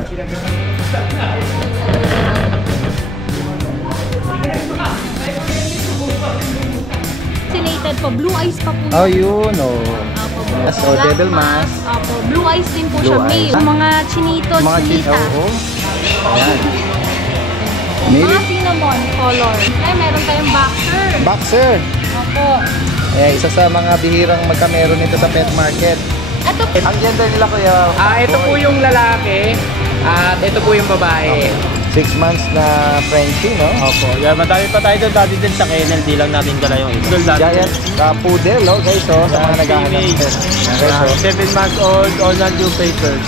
Vaccinated po. Blue eyes pa po. Oh, yun. Oh. Yes, so devil mask. Opo. Blue eyes din po siya. Male. Mga chinito, chinita. Oo. Ayan. Mga cinnamon color. Ay, meron tayong boxer. Boxer. Opo. Eh, isa sa mga bihirang magkameron nito sa pet market. Ito po. Ang gender nila, kuya. Ito po yung lalaki at ito po yung babae. 6 months na Frenchie, no? Opo. Yan, madami pa tayo doon. Dati din sa kennel, di lang natin dala yung ito. Giant poodle, no? Guys, oh, sa mga naghahanap. Guys, 7 months old, all non-due papers.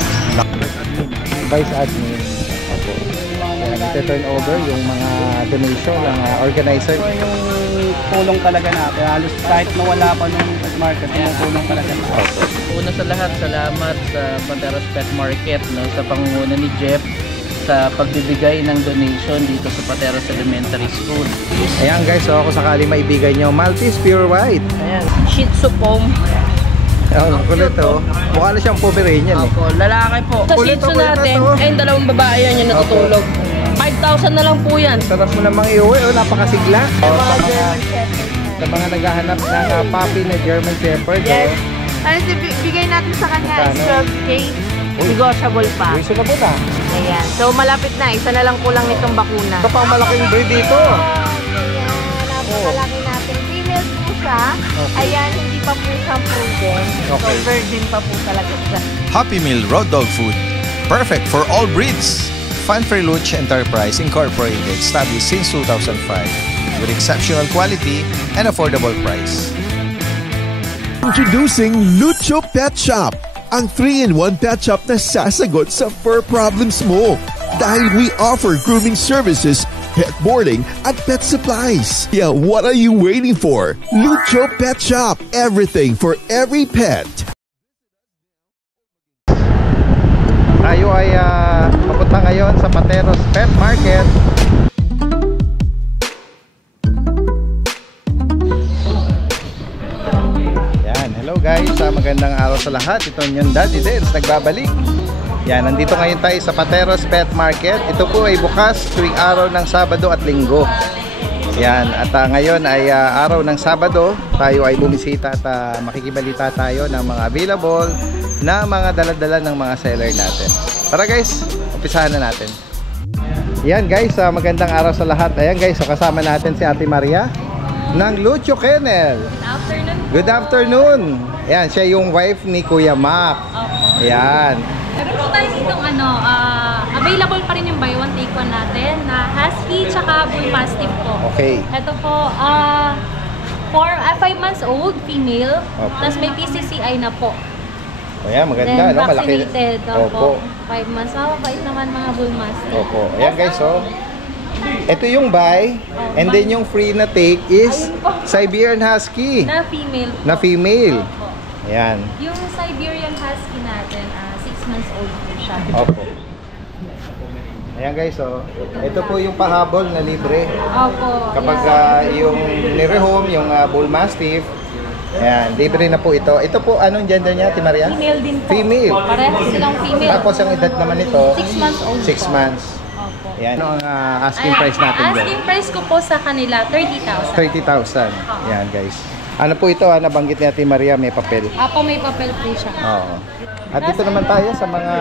Vice admin. Opo. Yan, ito-turn over yung mga donation ng organizer. Ito yung tulong talaga natin. Halos kahit nawala pa nung pet market, yung tulong talaga natin. Una sa lahat, salamat sa Pateros Pet Market, no, sa pangunguna ni Jeff sa pagbibigay ng donation dito sa Pateros Elementary School. Ayan guys, so ako sakali maibigay nyo Maltese Pure White. Ayan, Shih Tzu Pom. Ayan, kulit to. Mukha na siyang Pomeranian eh. Opo, lalaki po. Sa Shih Tzu natin, ayun, dalawang babae yan yung natutulog. 5,000 na lang po yan. Sarap mo namang iuwi, oh, napakasigla. Sa mga naghahanap ng puppy na German Shepherd. Yes. Oh. Ano, bigay natin sa kanya is 12K. Negotiable pa. Reasonable na. Ayan. So, malapit na. Isa na lang kulang nitong bakuna. Ito pang malaking breed dito. Ayan. Napakalaki natin. Female po siya. Okay. Ayan, hindi pa po siyang proven. Okay. So, virgin pa po talaga siya. Happy Meal Road Dog Food. Perfect for all breeds. Fun for Luch Enterprise Incorporated, established since 2005, with exceptional quality and affordable price. Introducing Lucho Pet Shop, ang 3-in-1 pet shop na sasagot sa fur problems mo. Dahil we offer grooming services, pet boarding, at pet supplies. Yeah, what are you waiting for? Lucho Pet Shop, everything for every pet. Tayo ay papunta ngayon sa Pateros Pet Market. Yan, hello guys, magandang araw sa lahat. Ito yung Daddy Dance, nagbabalik. Yan, nandito ngayon tayo sa Pateros Pet Market. Ito po ay bukas tuwing araw ng Sabado at Linggo. Yan, at ngayon ay araw ng Sabado. Tayo ay bumisita at makikibalita tayo ng mga available na mga dala-dala ng mga seller natin. Tara guys, umpisahan na natin. Yan guys, magandang araw sa lahat. Ayan guys, so kasama natin si Ate Maria ng Lucho Kennel. Good afternoon. Good afternoon. Ayan, siya yung wife ni Kuya Mac. Opo. Ayan. Meron po tayo ditong available pa rin yung buy one take one natin na Husky tsaka Bull Mastiff po. Okay. Ito po, 5 months old, female. Okay. Tapos may PCCI na po. Ayan, maganda. Then, No? Malaki. vaccinated. Opo. 5 months. Mababait naman mga Bull Mastiff. Opo. Ayan guys, so ito yung buy, and then yung free na take is Siberian Husky Na female po. na female. Opo. Ayan. Yung Siberian Husky natin, 6 months old po siya. Opo. Ayan guys, so ito po yung pahabol na libre. Opo. Kapag yes. yung nirehome, yung Bull Mastiff, ayan, libre na po ito. Ito po, anong gender niya, Ate Maria? Female din po. Female. Parehas silang female. Tapos ang edad naman nito, 6 months old 6 po. months. Opo. Ayan, ano ang asking price natin dyan? Asking price ko po sa kanila, 30,000. 30,000. Ayan guys. Ano po ito, nabanggit ni Ate Maria, may papel. Apo, may papel po siya. Oo. At dito naman tayo sa mga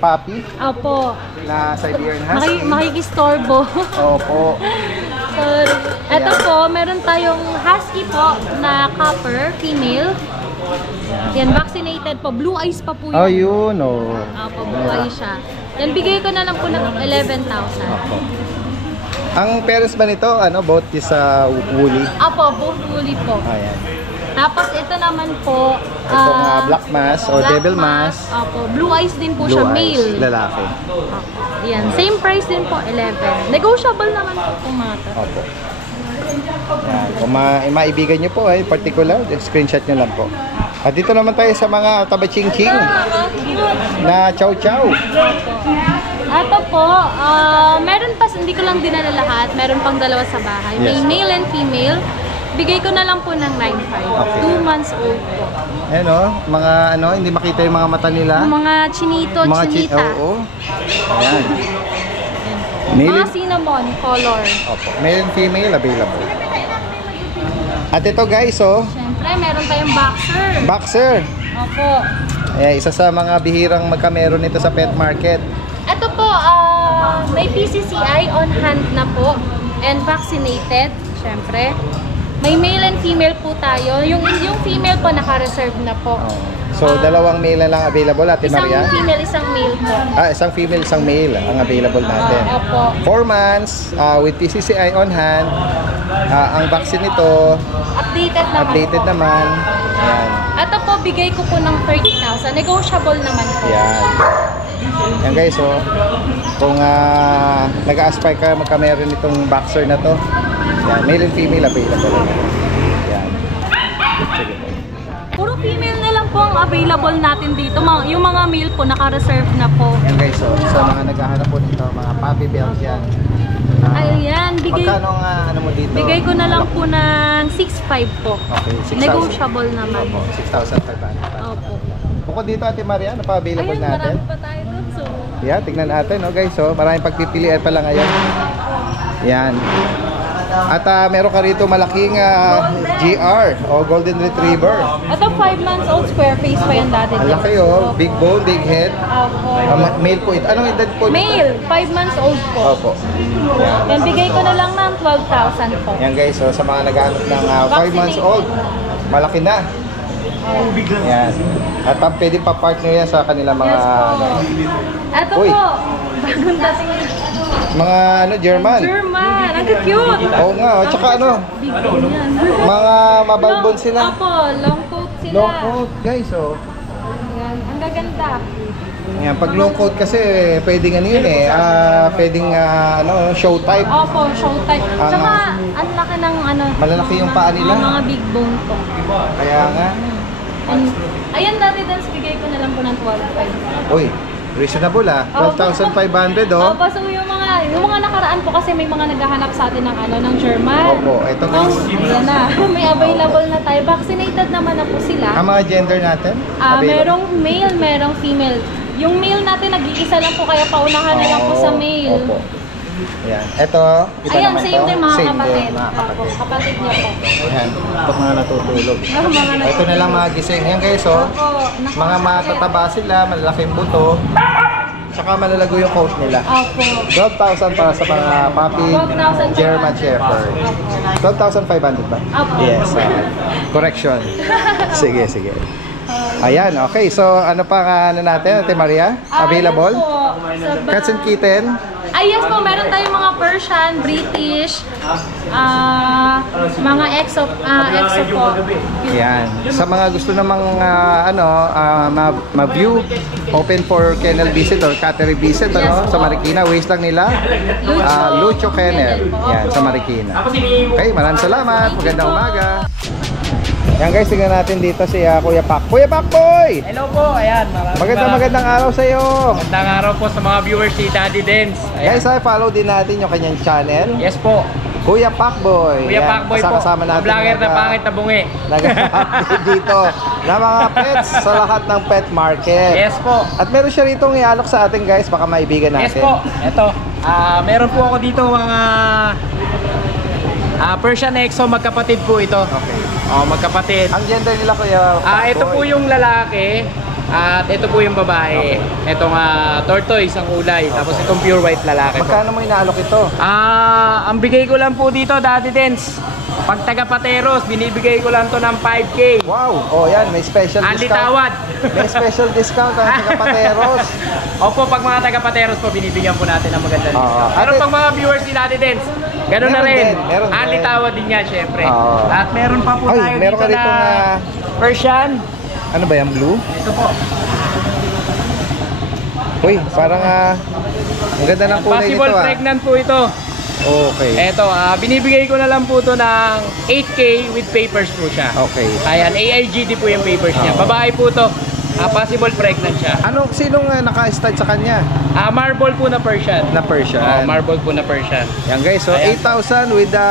puppy Apo. na Siberian Husky. Makikistorbo. Opo. Sorry. Ito po, meron tayong Husky po na copper, female. Yan, vaccinated po. Blue eyes pa po yun. Oh, yun. Oh. Apo, blue eyes siya. Yan, bigay ko na lang po ng 11,000. Opo. Ang parents ba nito, both is woolly? Apo, both woolly po. Ayan. Tapos ito naman po, Itong black mask o black devil mask. Apo, blue eyes din po Blue siya, eyes, male. lalaki. Apo. Yan, same price din po, 11. Negotiable naman po kung mata. Opo. Yan. Kung maibigan nyo po, particular, screenshot nyo lang po. At dito naman tayo sa mga tabaching-ching na chow-chow. Ito po, meron pa, hindi ko lang dinala lahat. Meron pang dalawa sa bahay. May Yes. male and female. Bigay ko na lang po ng 9,500. Okay. 2 months old po. Ayan o, mga ano, hindi makita yung mga mata nila. Mga chinito, chinita. Oo. Ayan. Mga cinnamon color. Opo. Male and female available. At ito guys, oh. Siyempre, meron tayong boxer. Boxer. Opo. Ayan, isa sa mga bihirang magkameron nito sa pet market. Ito po, may PCCI on hand na po. And vaccinated, siyempre. May male and female po tayo. Yung female po naka-reserve na po. So, dalawang male na lang available, Ate Isang Maria? female, isang male po. Isang female, isang male ang available natin. Opo. 4 months with PCCI on hand. Ang vaccine nito, Updated naman po. Ayan. Ito po, bigay ko po ng 30,000. Negotiable naman po. Ayan. Yan guys, oh. Kung nag-aspire ka magkameron itong boxer na to, yan, male and female available. Yan. Sige po. Puro female na lang po ang available natin dito. Yung mga male po, naka-reserve na po. Yan guys, oh. Sa mga naghahanap po nito, mga puppy Belgian. Ayan, Magkano ang ano mo dito? bigay ko na lang po ng 6,500 po. Okay, 6,000. Negotiable naman. Opo, 6,500. Opo. Bukod dito, Ate Maria, ano pa available Ayun, natin? marami pa tayo dun. So, Yan, tignan natin, no guys, oh. Maraming pagpipilian pala ngayon. Yan. At meron ka rito malaking GR o Golden Retriever. ito 5 months old, square face pa yan dati. Ang laki, oh. Big bone, big head. Opo. Male po ito. Anong edad po? Male, 5 months old po. Opo. Yan. Yan, bigay ko na lang ng 12,000 po. Yan guys, so sa mga naghahanap ng 5 months old, malaki na. Yan. At pwede pa-partner yan sa kanilang mga Yes po. Ito Uy. po, bagong dating mga German. German. Ang cute. Oo nga, oh. Tsaka ano, Big bone yan. mga mabalbon sila. Opo, long coat sila. Long coat, guys, oh. Yan, ang gaganda. Yan, pag long coat kasi pwedeng ano yun eh, pwedeng show type. Opo, show type. Tsaka, ang laki ng ano. Malalaki yung paa nila. Mga big bone po. Kaya nga, Ayan, dati dance, bigay ko na lang po ng 12,500. uy, reasonable 12,500 oh. Opo, so yung mga nakaraan po kasi may mga naghahanap sa atin ng ng German. Opo, ito guys. Ayan na, may available na tayo. Vaccinated naman na po sila. Ang mga gender natin? Merong male, merong female. Yung male natin nag-iisa lang po kaya paunahan na lang po sa male. Opo. Ayan. Ito, iba Ayan, naman same to. din mga Same kapatid. din, mga Opo, kapatid. kapatid niya po. Ayan, ito mga natutulog. Mga Ito na lang mga gising. Yan guys, oh. Opo, Mga matataba sila, malalaking buto. Tsaka malalago yung coat nila. Opo. 12,000 para sa mga puppy 12,000 German Shepherd. 12,500 ba? Opo. Yes. Correction. Sige, sige. Ayan, okay. So, ano pa natin, Ate Maria? Available? Cats and kitten? Yes po, meron tayong mga Persian, British, mga exo po. Yan. Sa mga gusto namang ma-view, open for kennel visit or cattery visit sa Marikina. Waste lang nila. Lucho Kennel. Yan, sa Marikina. Okay, maraming salamat. Magandang umaga. Yan guys, tingnan natin dito si Kuya Pak. Kuya Pakboy! Hello po, ayan. Magandang araw sa iyo. Magandang araw po sa mga viewers si Daddy Dance. Guys, follow din natin yung kanyang channel. Yes po. Kuya Pakboy. Kuya Pakboy po. Kasama natin Vlogger na pangit na bungi. Nag-update dito na mga pets sa lahat ng pet market. Yes po. At meron siya rito ialok sa atin guys, baka maibigan natin. Yes po. Ito. Meron po ako dito mga Persian Exo, magkapatid po ito. Okay. Magkapatid. Ang gender nila Kuya Pakboy? Ito po yung lalaki. At ito po yung babae. Itong tortoise ang kulay. Tapos itong pure white lalaki po. Magkano mo inaalok ito? Ang bigay ko lang po dito, Daddy Dance. Pag taga-Pateros, binibigay ko lang to ng 5K. Wow! Oh yan, may special Anli discount. tawad. May special discount ang taga-Pateros. Opo, pag mga taga-Pateros po, binibigyan po natin ng magandang discount. Pero pag mga viewers ni Daddy Dance, gano'n na rin. Anli tawad din yan, syempre. At meron pa po tayo meron dito ka rito na Persian. Ano ba yan, blue? Ito po. Uy, parang ang ganda ng kulay nito Possible pregnant po ito. Okay. Eto, binibigay ko na lang po ito ng 8K with papers po siya. Okay. Ayan, AIGD po yung papers niya. Babae po to. Possible pregnant siya. Sinong naka-stud sa kanya? Marble po na Persian. Na Persian. Marble po na Persian. Yan guys, so Ayan. 8,000 with the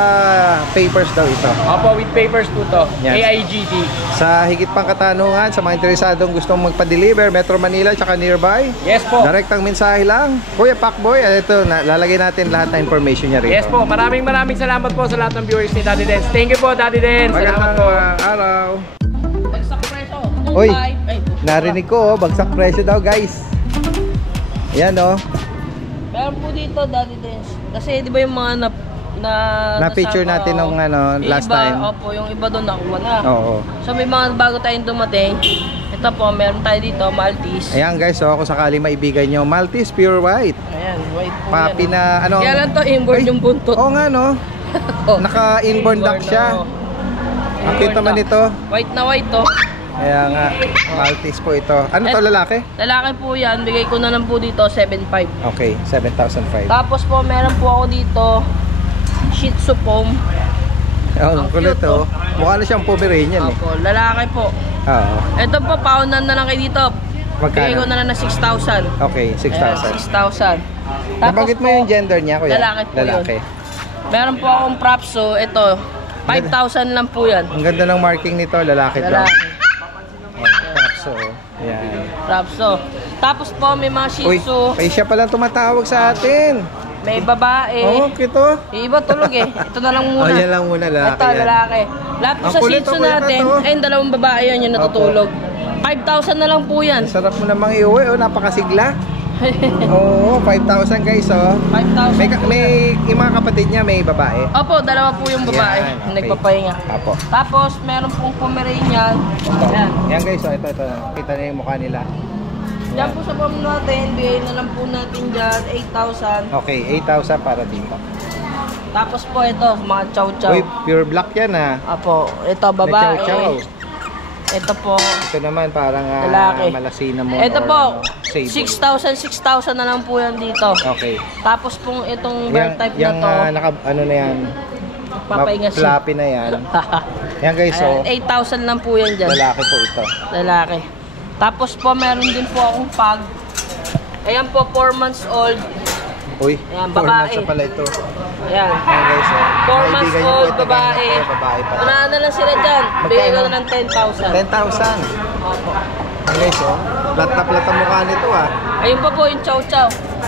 papers daw ito. Opo, with papers po to. Yan. AIGT. Sa higit pang katanungan, sa mga interesadong gustong magpa-deliver, Metro Manila tsaka nearby, Yes po. direktang mensahe lang. Kuya Pacboy, ito, lalagay natin lahat na information niya rito. Yes po. Maraming salamat po sa lahat ng viewers ni Daddy Dance. Thank you po, Daddy Dance. Salamat Magandang po. araw. Bagsak preso. Uy, narinig ko, bagsak presyo daw guys. Ayan Meron po dito, Daddy Dance. Kasi di ba yung mga na-picture natin nung last iba, time. Opo, yung iba doon nakuha na. Oo. So may mga bago tayong dumating. Ito po, meron tayo dito, Maltese. Ayan guys, kung sakali maibigay nyo, Maltese Pure White. Ayan, white po Papi yan. na Kaya lang to, inboard yung buntot. Oo nga Naka-inborn duck siya. Ang cute naman ito. White na white to. Kaya nga, Maltese po ito. Ano to, lalaki? Lalaki po yan, bigay ko na lang po dito, 7.5. Okay, 7,500. Tapos po, meron po ako dito, Shih Tzu Pom. Ang kulit cute, Mukha na siyang Pomeranian Opo, lalaki po. Oo. Ito po, paunan na lang kayo dito. Bigay ko Magkano? na lang na 6,000. Okay, 6,000. 6,000. Nabanggit mo yung gender niya, kuya? Lalaki po Lalaki. Meron po akong props, so ito, 5,000 lang po yan. Ang ganda ng marking nito, lalaki to. Lalaki. So, yan. Props, so. Tapos po, may mga Shih Uy, Tzu. siya palang tumatawag sa atin. May babae. Oo, kito. Yung iba tulog eh. Ito na lang muna. Yan lang muna, lalaki Ito, yan. lalaki. Lahat po Ang sa kulit Shih Tzu to, kuya, natin, to. ay yung dalawang babae yan yung natutulog. 5,000 na lang po yan. Sarap mo namang iuwi, napakasigla. Oo, 5,000 guys, 5,000. May yung mga kapatid niya, may babae. Opo, dalawa po yung babae. Yan, okay. Nagpapahinga. Apo. Tapos, meron pong Pomeranian. Yan. Yan guys, ito. Kita na yung mukha nila. Diyan po sa pom natin, bigay na lang po natin dyan, 8,000. Okay, 8,000 para dito. Tapos po ito, mga chow-chow. Uy, pure black yan Apo, ito May babae. chow-chow. Ito po, Ito naman parang lalaki. malasina mo. Ito or, po, sable. 6,000 na lang po yan dito. Okay. Tapos pong itong bird type na to, ano na yan, papahinga siya. floppy na yan. Yan guys, Ayan, 8,000 lang po yan dyan. lalaki po ito. Lalaki. Tapos po, meron din po akong pug. Ayan po, 4 months old. Uy, Ayan, 4 babae. months na pala ito. Ayan. Yan guys, 4 months Kaibigan niyo po old, ito, babae. babae pa. Unahan na lang sila dyan. Bigay ko na ng 10,000. 10,000. Opo. Yan guys, plat na plat ang mukha nito Ayun pa po yung chow chow.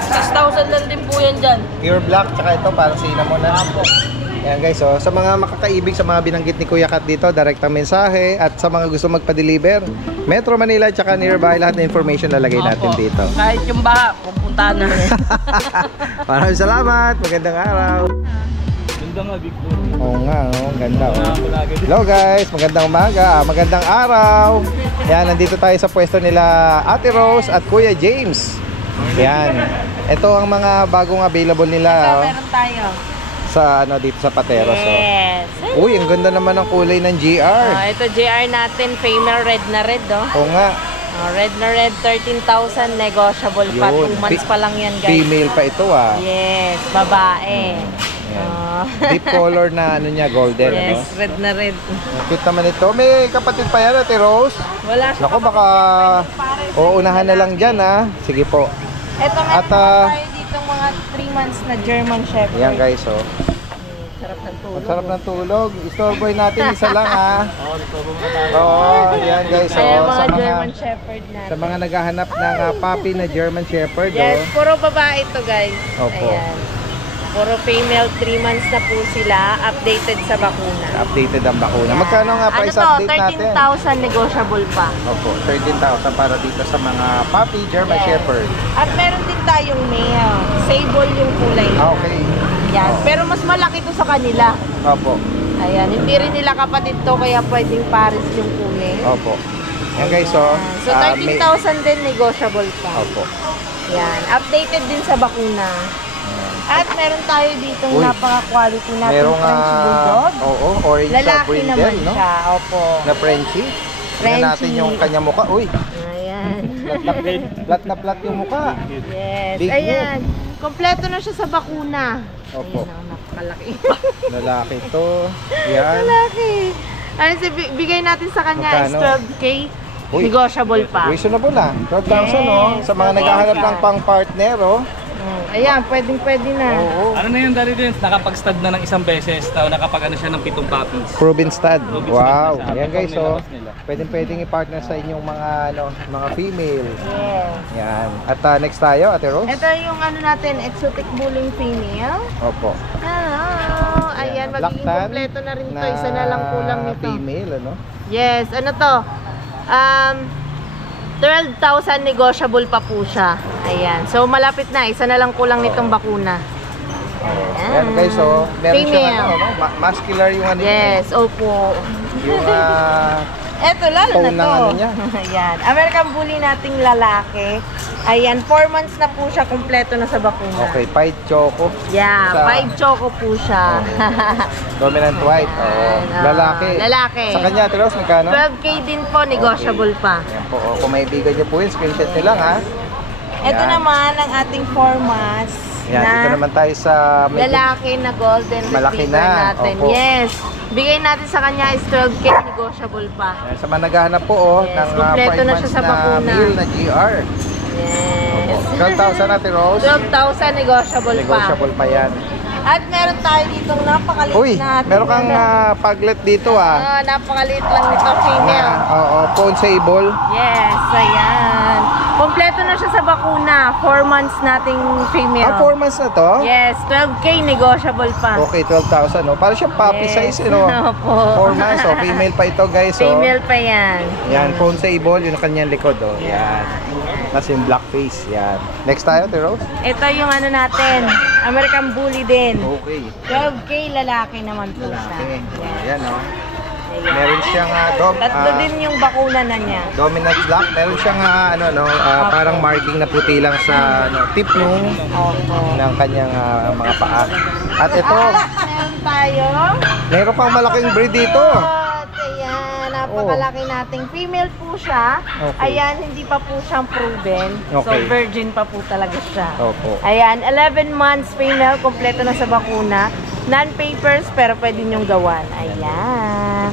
6,000 lang din po yan dyan. Pure black, tsaka ito parang cinnamon na. Yan guys, sa mga makakaibig sa mga binanggit ni Kuya Kat dito, direktang mensahe, at sa mga gusto magpa-deliver, Metro Manila tsaka nearby, lahat ng information lalagay natin Opo. dito. Kahit yung baha, pupuntahan namin. Maraming salamat, magandang araw. Ganda nga, Big Boy. Oo nga, ganda. Hello guys, magandang umaga, magandang araw. Yan, nandito tayo sa pwesto nila Ate Rose at Kuya James. Yan, ito ang mga bagong available nila Meron tayo. sa dito sa Pateros. Yes. Uy, ang ganda naman ng kulay ng GR. Ito JR natin, female red na red, Oo nga, red na red, 13,000, negotiable pa. Yun. 2 months pa lang yan, guys. female pa ito Yes, babae. Deep color na niya, golden. Yes, red na red. Ang cute naman ito. May kapatid pa yan, Ate Rose. Wala siya. Naku, baka uunahan na lang dyan Sige po. Ito nga At, tayo dito mga 3 months na German Shepherd. Yan guys, Sarap ng tulog. Ang sarap ng tulog. Istorboy natin isa lang Oo, yan guys. Kaya mga sa German Shepherd natin. sa mga naghahanap ng puppy na German Shepherd. Yes, puro babae to guys. Opo. Ayan. Puro female, 3 months na po sila, updated sa bakuna. Updated ang bakuna. Magkano nga price ano to, update natin? 13,000 negotiable pa. Opo, 13,000 para dito sa mga puppy German Yes. Shepherd. At meron din tayong male. Sable yung kulay niya. Okay. Yan. Pero mas malaki to sa kanila. Opo. Ayan. Hindi rin nila kapatid to, kaya pwedeng pares yung kulay. Opo. Yan guys, So may- 13,000 din negotiable pa. Opo. Yan. Updated din sa bakuna. At meron tayo dito Uy. napaka-quality natin Merong French Bulldog. oo, orange Lalaki breed naman din, no? siya. Opo. Na Frenchie. Tingnan natin Frenchie. yung kanya mukha. Uy, Ayan. plat na plat yung mukha. Yes. Big Ayan. Kompleto na siya sa bakuna. Opo. Ayan, napakalaki. Lalaki to. Yan. Lalaki. Ano bigay natin sa kanya is Magkano? 12K. Uy, Negotiable pa. reasonable ah. 12,000 oh. Sa mga naghahanap ng pang-partner oh. Ayan, pwedeng-pwede na. Oo. Ano na yun, Daddy Dens? Nakapag-stud na ng isang beses, nakapag ano siya ng 7 puppies. Proven stud. Proven Wow. stud na siya. Ayan guys, so Nilabas nila. pwedeng i-partner sa inyong mga mga female. Yes. Yan. At next tayo, Ate Rose. Ito yung ano natin, exotic bullying female. Opo. Hello! Ayan, magiging Black-tan kompleto na rin to. Isa na lang kulang nito. Female, ano? Yes, ano to? 12,000 negotiable pa po siya. Ayan. So, malapit na. Isa na lang kulang nitong bakuna. Ayan guys, so meron Female. siyang ano, muscular yung ano. Yes, opo. Yung Eto, lalo tone na ng to. ano niya. Ayan. American Bully nating lalaki. Ayan, 4 months na po siya. Kompleto na sa bakuna. Okay, Pied Choco. Yeah, Sa- 5 choco po siya. Dominant white. Oo. Lalaki. Lalaki. Sa kanya, Ate Rose, magkano? 12K din po, negotiable pa. Ayan po. Oh, kung may bigan niyo po yun, screenshot niyo lang ha. Ito Yan. naman ang ating 4 months Yan, dito na naman tayo sa medyo lalaki na golden malaki retriever na. natin. Opo. Yes. Bigay natin sa kanya is 12K, negotiable pa. Yan, sa mga naghahanap po oh, Yes, ng kumpleto 5 na siya months sa na bakuna. meal na GR. Yes. 12,000 Ate Rose. 12,000 negotiable pa. Negotiable pa yan. At meron tayo ditong napakaliit Uy, na meron kang paglet dito ah. napakaliit lang nito, female. Oo, phone sable. Yes, ayan. Kompleto na siya sa bakuna. 4 months nating female. 4 months na to? Yes, 12K negotiable pa. Okay, 12,000 no. Para siyang puppy Yes. size, no? Opo. 4 months, oh. Female pa ito, guys, oh. Female pa yan. Yan, phone sable, yun ang kanyang likod, oh. Yan. Tapos yung black face, yan. Next tayo, Ate Rose. Ito yung ano natin, American Bully din. Okay. 12K lalaki naman po siya. Okay. Yan, oh. Ayan. Meron siyang Tatlo din yung bakuna na niya. dominant black. Meron siyang parang marking na puti lang sa tip nung ng kanyang mga paa. At ito, Meron tayo. meron pang malaking breed dito. At ayan, napakalaki nating female po siya. Okay. Ayan, hindi pa po siyang proven. So Okay. virgin pa po talaga siya. Opo. Ayan, 11 months female, kompleto na sa bakuna. Non-papers, pero pwede niyong gawan. Ayan.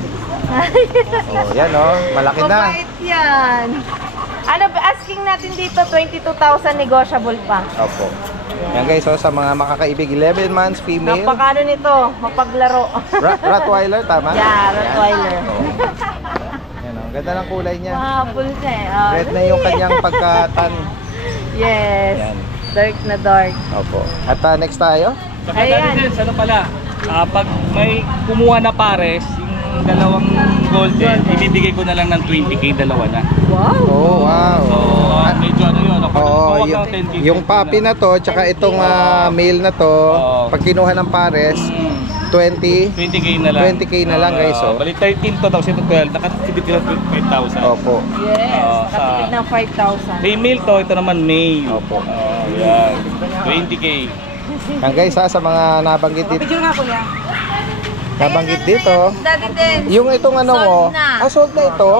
Oh, yan, oh. Malaki na. Mabait yan. Ano, asking natin dito, 22,000 negotiable pa. Opo. Yan guys, so sa mga makakaibig, 11 months female. Napakano nito, mapaglaro. Rottweiler, tama? Yeah, Rottweiler. Oo. Yan, oh. Ganda ng kulay niya. Mahabol siya eh. Oh. Red na yung kanyang pagkatan. Yes. Yan. Dark na dark. Opo. At next tayo. Saka Ayan. Daddy Dens, ano pala, pag may kumuha na pares, yung dalawang golden, ibibigay ko na lang ng 20K, dalawa na. Wow. Oh, wow. So, medyo ano yun, ako Oo, huwag yung, ng 10K. yung puppy na to, tsaka itong male na to, pag kinuha ng pares, 20K na lang. 20K na lang, guys, oh. Balik 13 to, tapos ito 12, nakatipid ko ng 5,000. Opo. Yes, Oo, katipid ng 5,000. Female to, ito naman male. Opo. Yan. 20K. Yan guys, sa mga nabanggit dito. Picture nga kuya. Nabanggit dito. Daddy din. Yung itong ano mo, Sold na. sold na ito.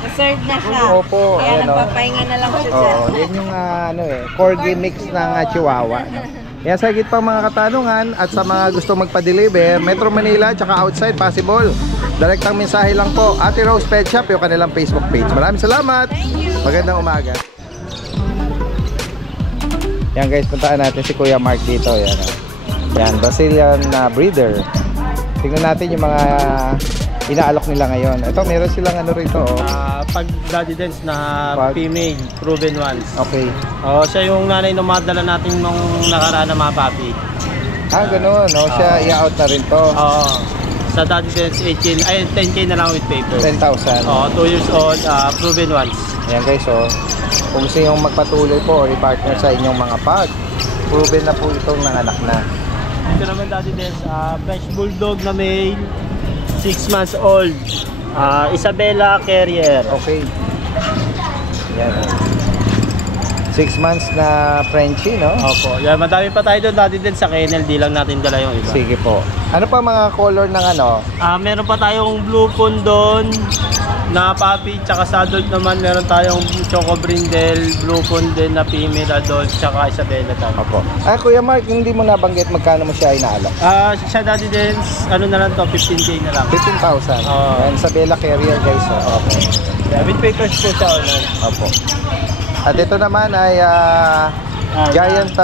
Reserved na siya. Opo, Kaya ayan, oh. nagpapahinga na lang siya dyan. Oo, yan yung corgi mix ng Chihuahua. No? Yan sa higit pang mga katanungan at sa mga gusto magpa-deliver, Metro Manila tsaka outside possible. Direktang mensahe lang po. Ate Rose Pet Shop, yung kanilang Facebook page. Maraming salamat. Magandang umaga. Yan guys, puntaan natin si Kuya Mark dito. Yan, yan Brazilian breeder. Tingnan natin yung mga inaalok nila ngayon. Ito, meron silang ano rito. Oh. Pag Daddy Dens na female, proven ones. Okay. Siya yung nanay na madala natin nung nakaraan na mga papi. Ganun. No? Siya i-out na rin to. Sa Daddy Dens, 10K na lang with paper. 10,000. 2 years old, proven ones. Ayan guys, kung gusto yung magpatuloy po or i-partner sa inyong mga pag, proven na po itong nanganak na. Ito naman Daddy Dens, French Bulldog na male, 6 months old. Isabella Carrier. Okay. Yan. 6 months na Frenchie, no? Opo. Yan, madami pa tayo doon Daddy Dens sa kennel, di lang natin dala yung iba. Sige po. Ano pa mga color ng ano? Meron pa tayong blue pondon na puppy, tsaka sa adult naman meron tayong choco brindle, blue pondon na female adult, tsaka Isabella tayo. Opo. Kuya Mark, hindi mo nabanggit magkano mo siya inaalok? Siya Daddy Dens, ano na lang to, 15K na lang. 15,000. Oo. Yan, Isabella Carrier guys. Okay. Yeah, with papers po siya online. Opo. At ito naman ay Giant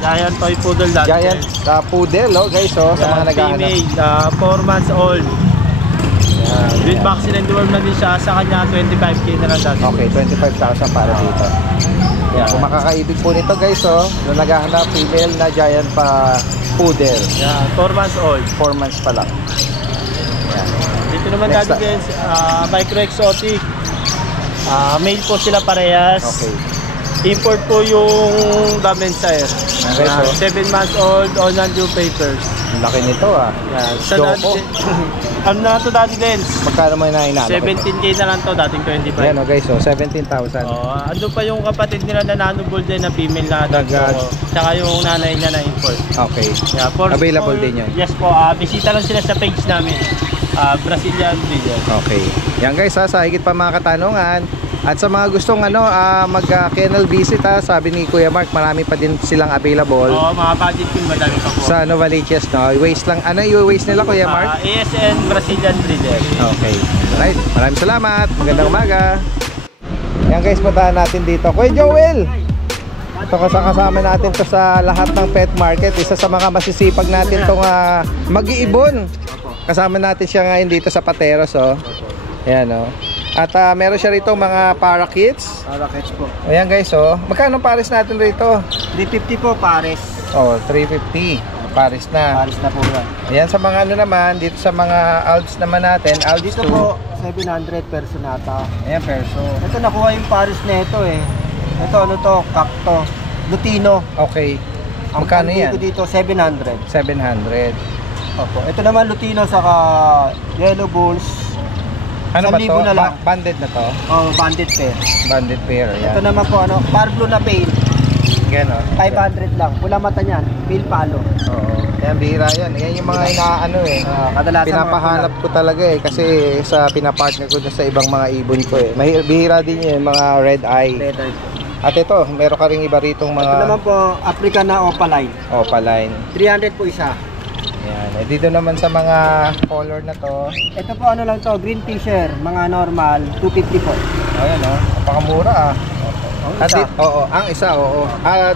Giant toy poodle dati. Giant poodle, oh guys, oh, sa mga naghahanap. Female, 4 months old. With vaccine and deworm na din siya, sa kanya 25k na lang dati. Okay, 25,000 para dito. Yan. Kung makakaibig po nito guys, oh, yung naghahanap female na giant poodle. Yeah, 4 months old. 4 months pa lang. Yan. Dito naman dati guys, micro exotic. Male po sila parehas. Okay. Import po yung Damenshire. Okay, so 7 months old on non-due papers. laki nito Yan. Sa Choco. ano na ito dati din? Magkano mo na inalok? 17k na lang to, dating 25. Yan, oh guys, oh, 17,000. Ando pa yung kapatid nila na nanobol din na female na Choco. Tsaka yung nanay niya na import. Okay. Yeah, Available din yun. Yes po, bisita lang sila sa page namin. Brazilian breeder. Okay. Yan guys, sa higit pa mga katanungan at sa mga gustong mag-kennel visit, sabi ni Kuya Mark, marami pa din silang available. Oo, mga budget din madami pa po. Sa Novaliches, no? I-waste lang. Ano i-waste nila, Kuya Mark? ASN Brazilian breeder. Okay. Alright. Maraming salamat. Magandang umaga. Yan guys, puntahan natin dito. Kuya Joel! Ito kasama natin to sa lahat ng pet market. Isa sa mga masisipag natin itong mag-iibon. Kasama natin siya ngayon dito sa Pateros, oh. Ayan, oh. At meron siya rito mga parakeets. Parakeets po. Ayan guys, oh. Magkano pares natin rito? 350 po pares. Oh, 350. Pares na. Pares na po yan. Ayan sa mga ano naman, dito sa mga Alps naman natin. Alps Dito 2. po, 700 personata. Ayan, perso. Ito nakuha yung pares na ito eh. Ito ano to, Cacto. Lutino. Okay. Magkano yan? Dito 700. 700. Opo. Ito naman Lutino saka Yellow Bulls. Ano ba 1,000 to? na lang. Banded na to? Oh, bandit pair. Banded pair, yan. Ito naman po ano, Parblo na pale. Yan, oh. 500 lang. Pula mata niyan, pale palo. Oo. Yan, bihira yan. Yan yung mga inaano eh. Kadalasan Pinapahanap ko talaga eh. Kasi sa pinapartner ko dun sa ibang mga ibon ko eh. Bihira din yun, mga red eye. Red eye. At ito, meron ka rin iba ritong mga... Ito naman po, African na opaline. Opaline. 300 po isa. Yan. Eh, dito naman sa mga color na to. Ito po ano lang to, green fisher, mga normal, 250 po. Ayan oh, napakamura Ang At isa. ang isa, oo.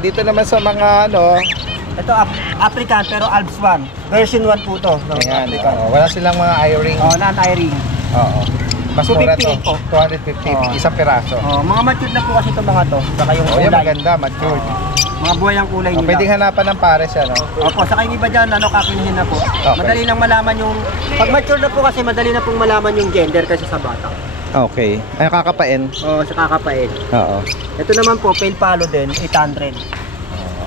Dito naman sa mga ano, Ito African pero Alps 1. Version 1 po to. Ng ayan, African. wala silang mga eye-ring. Non-eye-ring. Oo. Mas mura to. 250 po. 250, isang piraso. Mga matured na po kasi itong mga to. Saka yung Oh, yan kulay. maganda, matured. Mga buhay ang kulay nila. Pwedeng hanapan ng pares yan, no? Opo, saka yung iba dyan, kakinhin na po. Okay. Madali lang malaman yung... Pag mature na po kasi, madali na pong malaman yung gender kasi sa bata. Okay. Ay, kakapain. Oo, sa kakapain. Oo. Ito naman po, pale palo din, 800.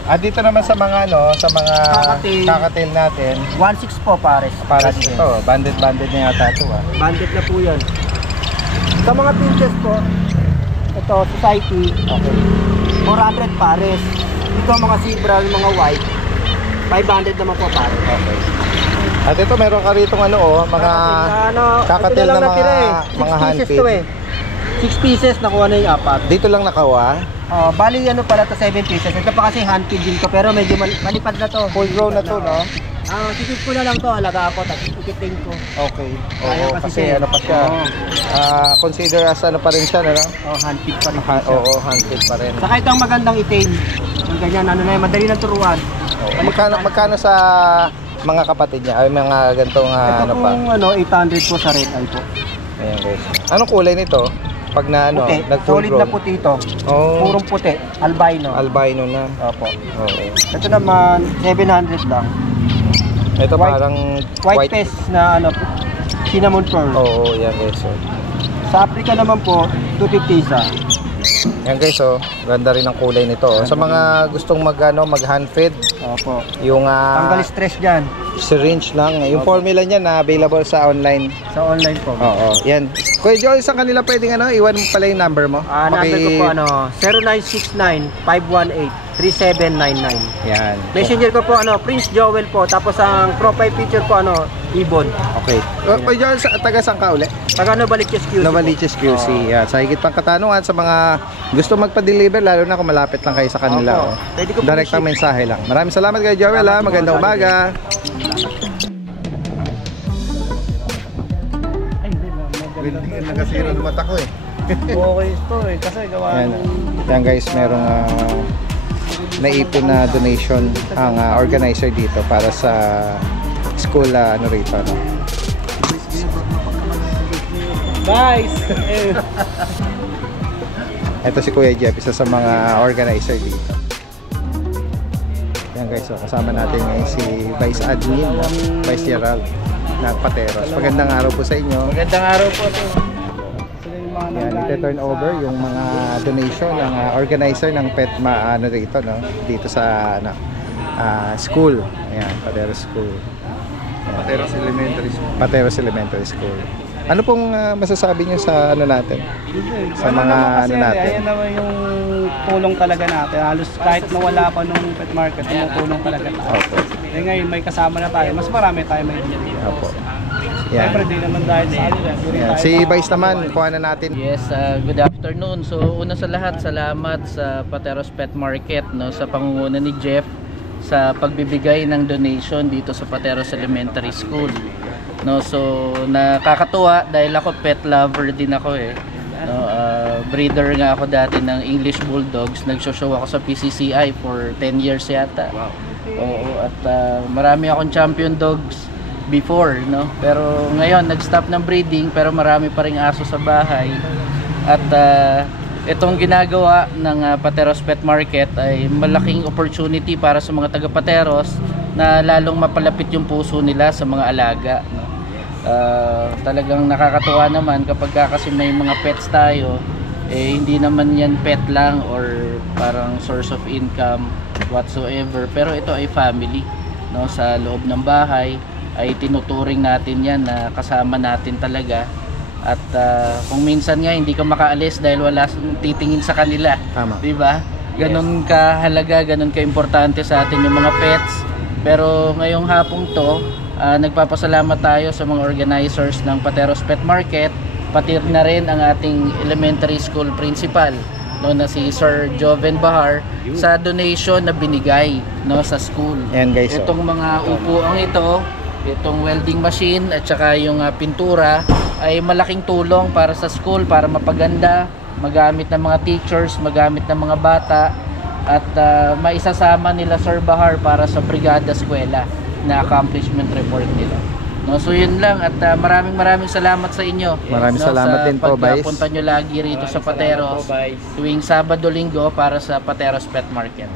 At dito naman sa mga ano, sa mga Kakatail. kakatail natin, 1.6 po pares. pares ito, banded na yata ito Bandit na po yan. Sa mga pinches po, ito, society, Okay. 400 pares. Ito mga zebra, yung mga white, 500 naman po pares. Okay. At ito meron ka rito mga kakatail na mga handpid. 6 pieces, nakuha na yung 4. Dito lang nakawa. Bali ano pala to 7 pieces. Ito pa kasi handpid din to pero medyo malipad na to. Full grown na to, no? Tikip ko na lang to, alaga ako, ikitin ko. Okay. Ayaw Oo, kasi kasi siya. ano pa siya. Consider as ano pa rin siya, no? Handpid pa rin siya. Oo, handpid pa rin. Saka ito ang magandang itain. Ang ganyan, ano na yun, madali na turuan. Magkano sa mga kapatid niya? Ay, mga gantong Ito ano pa? pong 800 po sa red eye po. Ayan guys. Anong kulay nito? Pag na ano, Puti, nag-full solid grown? na puti ito. Oh, Purong puti, albino. albino na. Opo. Okay. Ito naman, 700 lang. Ito White- parang White pest na ano, cinnamon pearl. Oo, yan guys. So. Sa Africa naman po, 250 isa. Yan guys, ganda rin ang kulay nito. Sa mga gustong mag-hand feed, Opo. yung Tanggal stress dyan. syringe lang. Yung formula niya na available sa online. Sa online po. Oo, yan. Kuya Joel, sa kanila pwedeng iwan mo pala yung number mo? Number ko po 0969-518-3799. Yan. Messenger ko po Prince Joel po. Tapos ang profile picture po Ibon. Okay. Kuya Joel, taga saan ka uli? Taga Novaliches QC. Novaliches QC. Yan. Sa higit pang katanungan sa mga gusto magpa-deliver, lalo na kung malapit lang kayo sa kanila. Pwede ko po Direct ang mensahe lang. Maraming salamat kay Joel. Magandang umaga. Building na kasi ng mata ko eh. Okay ito eh, kasi gawa Yan, yan guys, merong naipon na donation ang organizer dito para sa school ano rito, no? guys. Ito si Kuya Jeff, isa sa mga organizer dito. Yan guys, so, kasama natin ngayon si Vice Admin, Vice Gerald ng Pateros. Magandang araw po sa inyo. Magandang araw po. Yan, ite-turn over yung mga donation ng organizer ng PETMA ano dito, no? Dito sa ano, school. Ayan, Pateros School. Ayan. Pateros Elementary School. Pateros Elementary School. Ano pong masasabi niyo sa ano natin? Sa mga ano natin? Ayan naman yung tulong talaga natin. Halos kahit nawala pa nung pet market, tumutulong talaga tayo. Opo. Eh ngayon may kasama na tayo, mas marami tayo may bigyan dito. Opo. Siyempre Yan. di naman dahil sa alila. Yan. Si Vice naman, kuha na natin. Yes, good afternoon. So una sa lahat, salamat sa Pateros Pet Market, no, sa pangunguna ni Jeff sa pagbibigay ng donation dito sa Pateros Elementary School. No, so nakakatuwa dahil ako pet lover din ako eh. No, breeder nga ako dati ng English Bulldogs. Nagso-show ako sa PCCI for 10 years yata. Wow. Oo, at marami akong champion dogs before, no. Pero ngayon nag-stop ng breeding, pero marami pa ring aso sa bahay. At itong ginagawa ng Pateros Pet Market ay malaking opportunity para sa mga taga-Pateros na lalong mapalapit yung puso nila sa mga alaga, no? Talagang nakakatuwa naman kapag kasi may mga pets tayo, eh hindi naman yan pet lang or parang source of income whatsoever, pero ito ay family, no? Sa loob ng bahay ay tinuturing natin yan na kasama natin talaga. At kung minsan nga hindi ka makaalis dahil wala titingin sa kanila, Tama. di ba? Ganun kahalaga, ganun ka-importante sa atin yung mga pets. Pero ngayong hapong to, nagpapasalamat tayo sa mga organizers ng Pateros Pet Market, pati na rin ang ating elementary school principal, no, na si Sir Joven Bahar, sa donation na binigay, no, sa school. Ayan guys, Itong mga upuang ito, itong welding machine at saka yung pintura ay malaking tulong para sa school, para mapaganda, magamit ng mga teachers, magamit ng mga bata, at maisasama nila Sir Bahar para sa Brigada Eskwela na accomplishment report nila. No, so yun lang, at maraming salamat sa inyo. Maraming salamat din po, Vice. Pagpunta nyo lagi rito sa Pateros tuwing Sabado, Linggo para sa Pateros Pet Market.